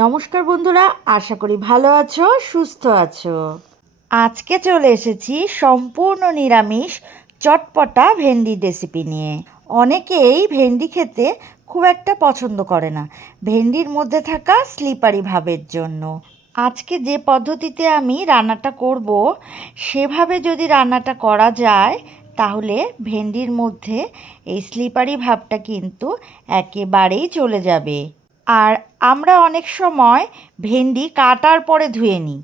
নমস্কার বন্ধুরা, আশা করি ভালো আছো, সুস্থ আছো। আজকে চলে এসেছি সম্পূর্ণ নিরামিষ, চটপটা ভেন্ডি রেসিপি নিয়ে। অনেকেই ভেন্ডি খেতে খুব একটা পছন্দ করে না, ভেন্ডির মধ্যে থাকা স্লিপারি ভাবের জন্য। আজকে যে পদ্ধতিতে আমি রান্নাটা করব, সেভাবে যদি রান্নাটা করা যায়, তাহলে ভেন্ডির মধ্যে এই স্লিপারি ভাবটা কিন্তু একেবারেই চলে যাবে। আর আমরা অনেক সময় ভেন্ডি কাটার পরে ধুয়ে নিই।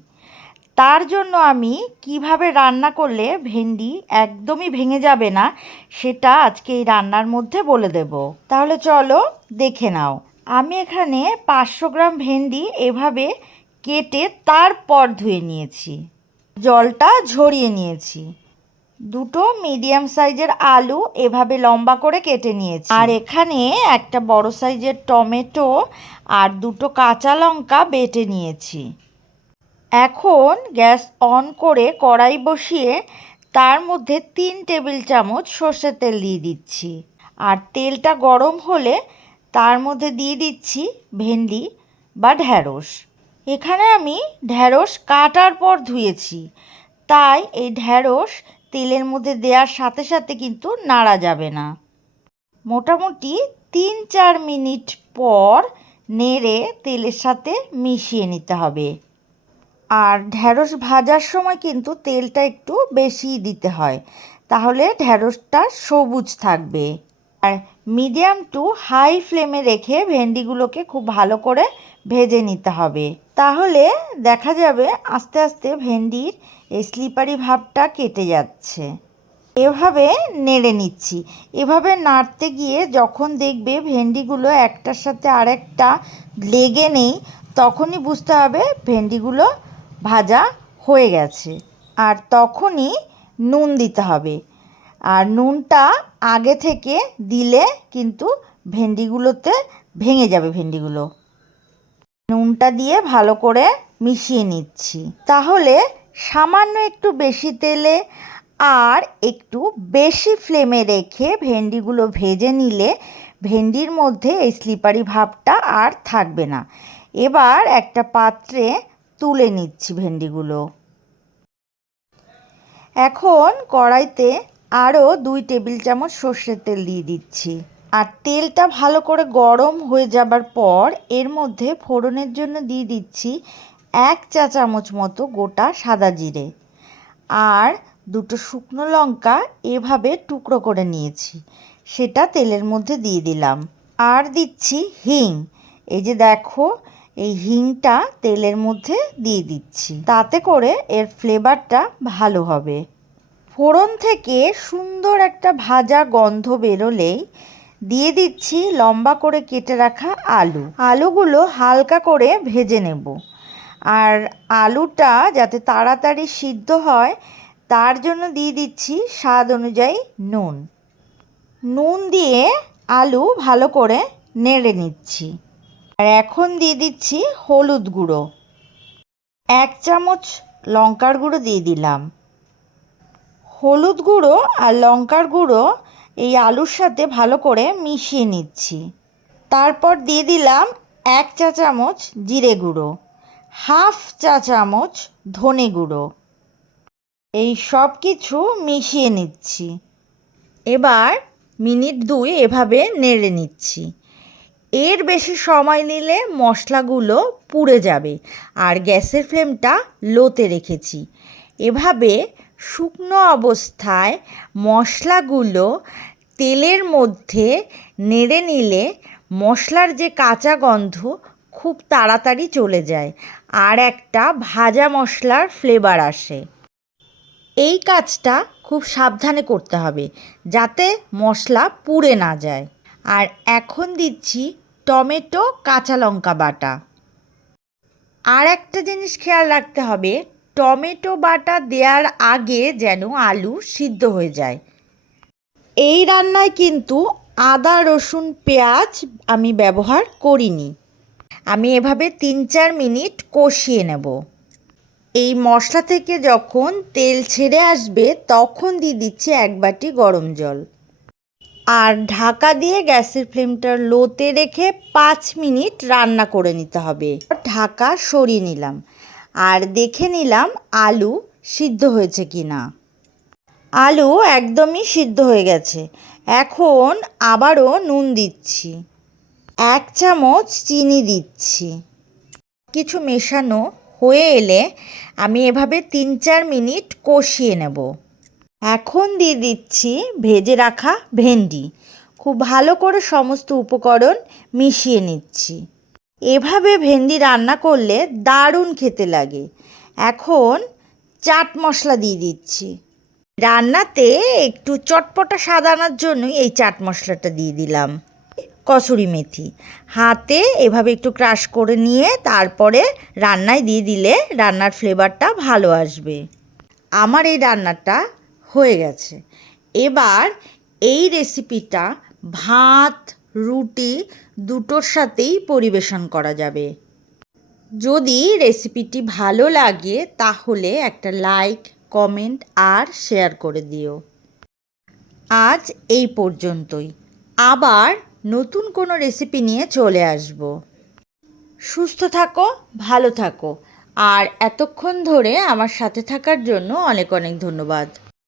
তার জন্য আমি কীভাবে রান্না করলে ভেন্ডি একদমই ভেঙে যাবে না, সেটা আজকে এই রান্নার মধ্যে বলে দেব। তাহলে চলো দেখে নাও। আমি এখানে পাঁচশো গ্রাম ভেন্ডি এভাবে কেটে তারপর ধুয়ে নিয়েছি। জলটা ঝরিয়ে নিয়েছি। দুটো মিডিয়াম সাইজের আলু এভাবে লম্বা করে কেটে নিয়েছি। আর এখানে একটা বড় সাইজের টমেটো আর দুটো কাঁচা লঙ্কা বেটে নিয়েছি। এখন গ্যাস অন করে কড়াই বসিয়ে তার মধ্যে তিন টেবিল চামচ সর্ষের তেল দিয়ে দিচ্ছি। আর তেলটা গরম হলে তার মধ্যে দিয়ে দিচ্ছি ভেন্ডি বা ঢ্যাঁড়স। এখানে আমি ঢ্যাঁড়স কাটার পর ধুয়েছি। তাই এই ঢ্যাঁড়স তেলের মধ্যে দেওয়ার সাথে সাথে কিন্তু নাড়া যাবে না। মোটামুটি তিন চার মিনিট পর নেড়ে তেলের সাথে মিশিয়ে নিতে হবে। আর ঢ্যাঁড়স ভাজার সময় কিন্তু তেলটা একটু বেশি দিতে হয়, তাহলে ঢ্যাঁড়সটা সবুজ থাকবে। আর মিডিয়াম টু হাই ফ্লেমে রেখে ভেন্ডিগুলোকে খুব ভালো করে ভেজে নিতে হবে। তাহলে দেখা যাবে আস্তে আস্তে ভেন্ডির এই স্লিপারি ভাবটা কেটে যাচ্ছে। এভাবে নেড়ে নিচ্ছি। এভাবে নাড়তে গিয়ে যখন দেখবে ভেন্ডিগুলো একটার সাথে আরেকটা লেগে নেই, তখনই বুঝতে হবে ভেন্ডিগুলো ভাজা হয়ে গেছে। আর তখনই নুন দিতে হবে। আর নুনটা আগে থেকে দিলে কিন্তু ভেন্ডিগুলোতে ভেঙে যাবে ভেন্ডিগুলো। নুনটা দিয়ে ভালো করে মিশিয়ে নিচ্ছি। তাহলে সামান্য একটু বেশি তেলে আর একটু বেশি ফ্লেমে রেখে ভেন্ডিগুলো ভেজে নিলে ভেন্ডির মধ্যে এই স্লিপারি ভাবটা আর থাকবে না। এবার একটা পাত্রে তুলে নিচ্ছি ভেন্ডিগুলো। এখন কড়াইতে আরও দুই টেবিল চামচ সর্ষের তেল দিয়ে দিচ্ছি। আর তেলটা ভালো করে গরম হয়ে যাবার পর এর মধ্যে ফোড়নের জন্য দিয়ে দিচ্ছি এক চা চামচ মতো গোটা সাদা জিরে আর দুটো শুকনো লঙ্কা এভাবে টুকরো করে নিয়েছি। সেটা তেলের মধ্যে দিয়ে দিলাম। আর দিচ্ছি হিং। এই যে দেখো, এই হিংটা তেলের মধ্যে দিয়ে দিচ্ছি। তাতে করে এর ফ্লেভারটা ভালো হবে। ফোড়ন থেকে সুন্দর একটা ভাজা গন্ধ বেরোলেই দিয়ে দিচ্ছি লম্বা করে কেটে রাখা আলু। আলুগুলো হালকা করে ভেজে নেব। আর আলুটা যাতে তাড়াতাড়ি সিদ্ধ হয়, তার জন্য দিয়ে দিচ্ছি স্বাদ অনুযায়ী নুন। নুন দিয়ে আলু ভালো করে নেড়ে নিচ্ছি। আর এখন দিয়ে দিচ্ছি হলুদ গুঁড়ো। এক চামচ লঙ্কার গুঁড়ো দিয়ে দিলাম। হলুদ গুঁড়ো আর লঙ্কার গুঁড়ো এই আলুর সাথে ভালো করে মিশিয়ে নিচ্ছি। তারপর দিয়ে দিলাম এক চা চামচ জিরে গুঁড়ো, হাফ চা চামচ ধনে গুঁড়ো। এই সব কিছু মিশিয়ে নিচ্ছি। এবার মিনিট দুই এভাবে নেড়ে নিচ্ছি। এর বেশি সময় নিলে মশলাগুলো পুড়ে যাবে আর গ্যাসের ফ্লেমটা লোতে রেখেছি। এভাবে শুকনো অবস্থায় মশলাগুলো তেলের মধ্যে নেড়ে নিলে মশলার যে কাঁচা গন্ধ খুব তাড়াতাড়ি চলে যায় আর একটা ভাজা মশলার ফ্লেভার আসে। এই কাজটা খুব সাবধানে করতে হবে যাতে মশলা পুড়ে না যায়। আর এখন দিচ্ছি টমেটো কাঁচা লঙ্কা বাটা। আর একটা জিনিস খেয়াল রাখতে হবে, টমেটো বাটা দেওয়ার আগে যেন আলু সিদ্ধ হয়ে যায়। এই রান্নায় কিন্তু আদা, রসুন, পেঁয়াজ আমি ব্যবহার করিনি। আমি এভাবে তিন চার মিনিট কষিয়ে নেব। এই মশলা থেকে যখন তেল ছেড়ে আসবে, তখন দিয়ে দিচ্ছি এক বাটি গরম জল। আর ঢাকা দিয়ে গ্যাসের ফ্লেমটা লোতে রেখে পাঁচ মিনিট রান্না করে নিতে হবে। ঢাকা সরিয়ে নিলাম। আর দেখে নিলাম আলু সিদ্ধ হয়েছে কি না আলু একদমই সিদ্ধ হয়ে গেছে। এখন আবারও নুন দিচ্ছি। এক চামচ চিনি দিচ্ছি। কিছু মেশানো হয়ে এলে আমি এভাবে তিন চার মিনিট কষিয়ে নেব। এখন দিয়ে দিচ্ছি ভেজে রাখা ভেন্ডি। খুব ভালো করে সমস্ত উপকরণ মিশিয়ে নিচ্ছি। এভাবে ভেন্ডি রান্না করলে দারুণ খেতে লাগে। এখন চাট মশলা দিয়ে দিচ্ছি। রান্নাতে একটু চটপটা স্বাদ আনার জন্যই এই চাট মশলাটা দিয়ে দিলাম। কসুরি মেথি। হাতে এভাবে একটু ক্রাশ করে নিয়ে তারপরে রান্নায় দিয়ে দিলে রান্নার ফ্লেভারটা ভালো আসবে। আমার এই রান্নাটা হয়ে গেছে। এবার এই রেসিপিটা ভাত, রুটি দুটোর সাথেই পরিবেশন করা যাবে। যদি রেসিপিটি ভালো লাগে তাহলে একটা লাইক কমেন্ট আর শেয়ার করে দিও। আজ এই পর্যন্তই। আবার নতুন কোনো রেসিপি নিয়ে চলে আসব। সুস্থ থাকো, ভালো থাকো। আর এতক্ষণ ধরে আমার সাথে থাকার জন্য অনেক অনেক ধন্যবাদ।